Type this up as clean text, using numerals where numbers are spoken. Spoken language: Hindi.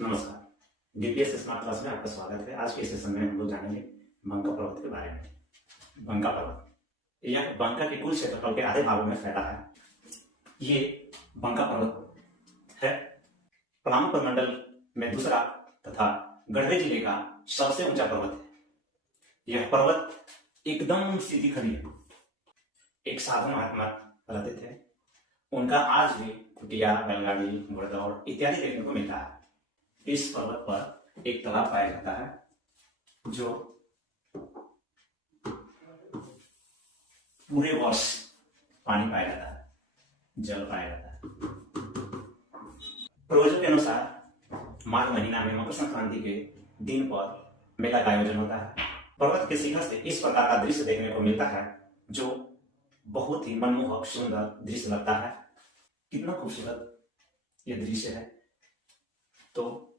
नमस्कार। डीपीएस स्मार्ट क्लास में आपका स्वागत है। आज के सेशन में हम लोग जानेंगे बंका पर्वत के बारे में। बंका पर्वत यह बंका के कुल क्षेत्रफल के आधे भागों में फैला है। ये बंका पर्वत है पलामू प्रमंडल में दूसरा तथा गढ़वे जिले का सबसे ऊंचा पर्वत है। यह पर्वत एकदम सीधी खड़ी है। एक साधु महात्मा रहते थे, उनका आज भी कुटिया, बैलगाड़ी, घोड़दौड़ इत्यादि देखने को मिलता है। इस पर्वत पर एक तालाब पाया जाता है जो पूरे वर्ष पानी पाया जाता है, जल पाया जाता है। पूर्वजों के अनुसार माघ महीना में मकर संक्रांति के दिन पर मेला का आयोजन होता है। पर्वत के शिखर से इस प्रकार का दृश्य देखने को मिलता है जो बहुत ही मनमोहक सुंदर दृश्य लगता है। कितना खूबसूरत यह दृश्य है। तो